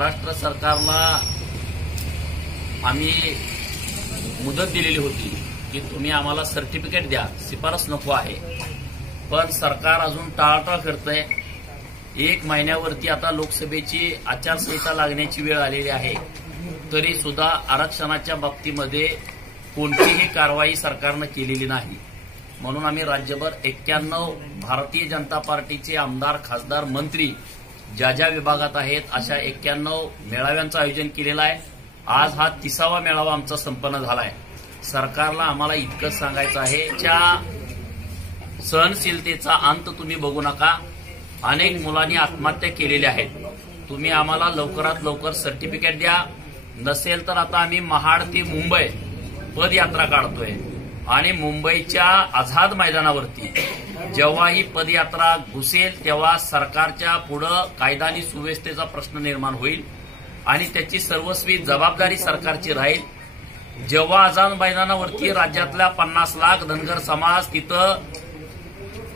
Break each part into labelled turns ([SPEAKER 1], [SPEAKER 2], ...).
[SPEAKER 1] महाराष्ट्र सरकारला आम्ही मुदत दिलेली होती की तुम्ही आम्हाला सर्टिफिकेट द्या. शिफारस नको आहे. पण सरकार अजून टाळाटाळ करतंय. एक महिन्यावरती आता लोकसभेची आचारसंहिता लागण्याची वेळ आलेली आहे. तरी सुद्धा आरक्षणाच्या बाबतीमध्ये कोणतीही कारवाई सरकारनं केलेली नाही. म्हणून आम्ही राज्यभर एक्क्याण्णव भारतीय जनता पार्टीचे आमदार खासदार मंत्री ज्या ज्या विभागात आहेत अशा एक्क्याण्णव मेळाव्यांचं आयोजन केलेलं आहे. आज हा तिसावा मेळावा आमचा संपन्न झाला आहे सरकारला आम्हाला इतकंच सांगायचं आहे त्या सहनशीलतेचा अंत तुम्ही बघू नका. अनेक मुलांनी आत्महत्या केलेल्या आहेत. तुम्ही आम्हाला लवकरात लवकर सर्टिफिकेट द्या. नसेल तर आता आम्ही महाड ते मुंबई पदयात्रा काढतोय. आणि मुंबईच्या आझाद मैदानावरती जेव्हा ही पदयात्रा घुसेल तेव्हा सरकारच्या पुढं कायदा आणि सुव्यवस्थेचा प्रश्न निर्माण होईल आणि त्याची सर्वस्वी जबाबदारी सरकारची राहील. जेव्हा आझाद मैदानावरती राज्यातल्या पन्नास लाख धनगर समाज तिथं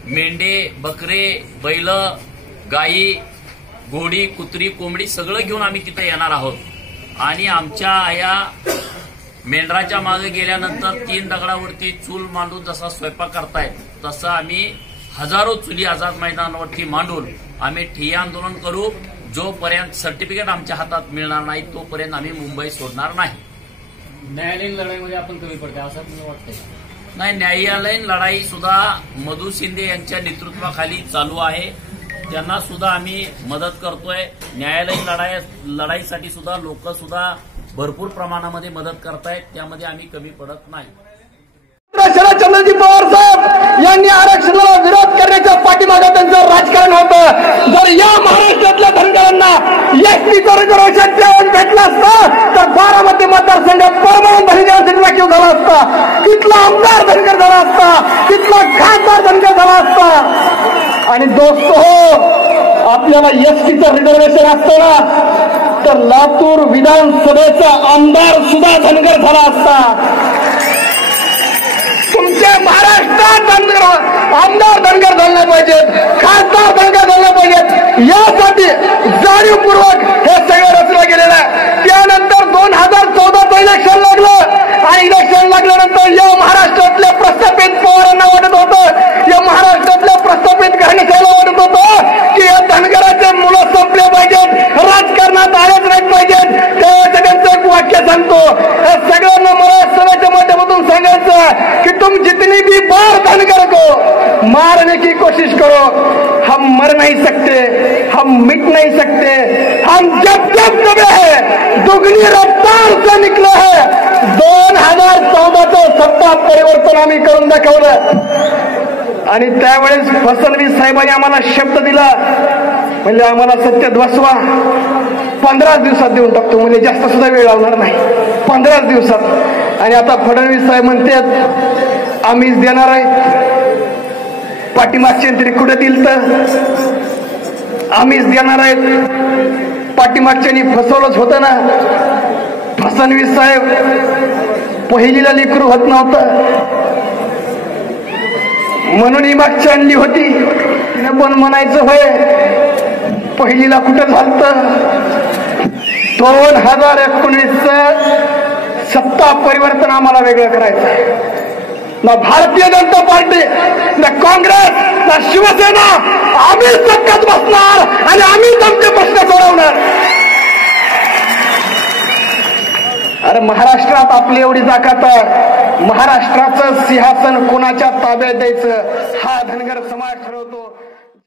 [SPEAKER 1] मेंढे बकरे बैल गाई घोडी कुत्री कोंबडी सगळं घेऊन आम्ही तिथं येणार आहोत. आणि आमच्या आया मेंढराच्या मागे गेल्यानंतर तीन दगडावरती चूल मांडून जसा स्वयंपाक करतायत तसं आम्ही हजारो चुली आझाद मैदानावरती मांडून आम्ही ठिय्या आंदोलन करू. जोपर्यंत सर्टिफिकेट आमच्या हातात मिळणार नाही तोपर्यंत आम्ही मुंबई सोडणार नाही.
[SPEAKER 2] न्यायालयीन लढाईमध्ये आपण कमी पडते असं मला वाटतंय.
[SPEAKER 1] नाही न्यायालयीन लढाई सुद्धा मधु शिंदे यांच्या नेतृत्वाखाली चालू आहे. त्यांना सुद्धा आम्ही मदत करतोय. न्यायालयीन लढाई लढाईसाठी सुद्धा लोक सुद्धा भरपूर प्रमाणामध्ये मदत करतायत त्यामध्ये आम्ही कमी पडत नाही.
[SPEAKER 3] शरदचंद्रजी पवार साहेब यांनी आरक्षणाला विरोध करण्याच्या पाठीमागे त्यांचं राजकारण होतं. जर या महाराष्ट्रातल्या धनगरांना एसटी कॉरिडोरेशन जेवण भेटलं असतं तर बारामती मतदारसंघात परमानंट धनगरांसाठी राखीव झाला असता. तिथला आमदार धनगर झाला असता. तिथला खासदार धनगर झाला असता. आणि दोस्त हो आपल्याला एसटीचं रिझर्वेशन असताना तर लातूर विधानसभेचा आमदार सुद्धा धनगर झाला असता. तुमच्या महाराष्ट्रात धनगर आमदार धनगर झाले पाहिजेत खासदार धनगर झाले पाहिजेत यासाठी जाणीवपूर्वक हे सगळं रचलं गेलेलं आहे. त्यानंतर दोन हजार चौदाचं इलेक्शन लागलं आणि इलेक्शन लागल्यानंतर या महाराष्ट्रातल्या प्रस्थापित पवारांना वाटत होतं या महाराष्ट्रातल्या प्रस्थापित घाणसाला वाटत होतं की या धनगर मुलं संपले पाहिजेत राजकारणात आलेच नाही पाहिजेत त्यावेळेस त्यांचं एक वाक्य सांगतो या सगळ्यांना मला सभेच्या माध्यमातून सांगायचं कि तुम जितनी भी बार धनगर को मारने की कोशिश करो। हम मर नहीं सकते हम मिट नहीं सकते। हम जब जब दबे हैं दुगनी रफ्तार से निकले हैं। दोन हजार चौदाचं सत्ता परिवर्तन आम्ही करून दाखवलं। आणि त्यावेळेस फसलवीस साहेबांनी आम्हाला शब्द दिला म्हणजे आम्हाला सत्य ध्वसवा पंधराच दिवसात देऊन टाकतो. म्हणजे जास्त सुद्धा वेळ लावणार नाही. पंधराच दिवसात. आणि आता फडणवीस साहेब म्हणतात आम्हीच देणार आहे. पाठीमागचे तरी कुठे दिल तर आम्हीच देणार आहेत. पाठीमागच्यानी फसवलंच होतं ना. फसणवीस साहेब पहिलीला लेकरू होत नव्हतं. म्हणून ही मागची आणली होती. तिने पण म्हणायचं होय पहिलीला कुठं झालत? दोन हजार एकोणीस सत्ता परिवर्तन आम्हाला वेगळं करायचं आहे. ना भारतीय जनता पार्टी ना काँग्रेस ना शिवसेना आम्ही सत्यात बसणार आणि आम्हीच आमचे प्रश्न सोडवणार. अरे महाराष्ट्रात आपली एवढी जाकात महाराष्ट्राचं सिंहासन कोणाच्या ताब्यात द्यायचं? हा धनगर समाज ठरवतो.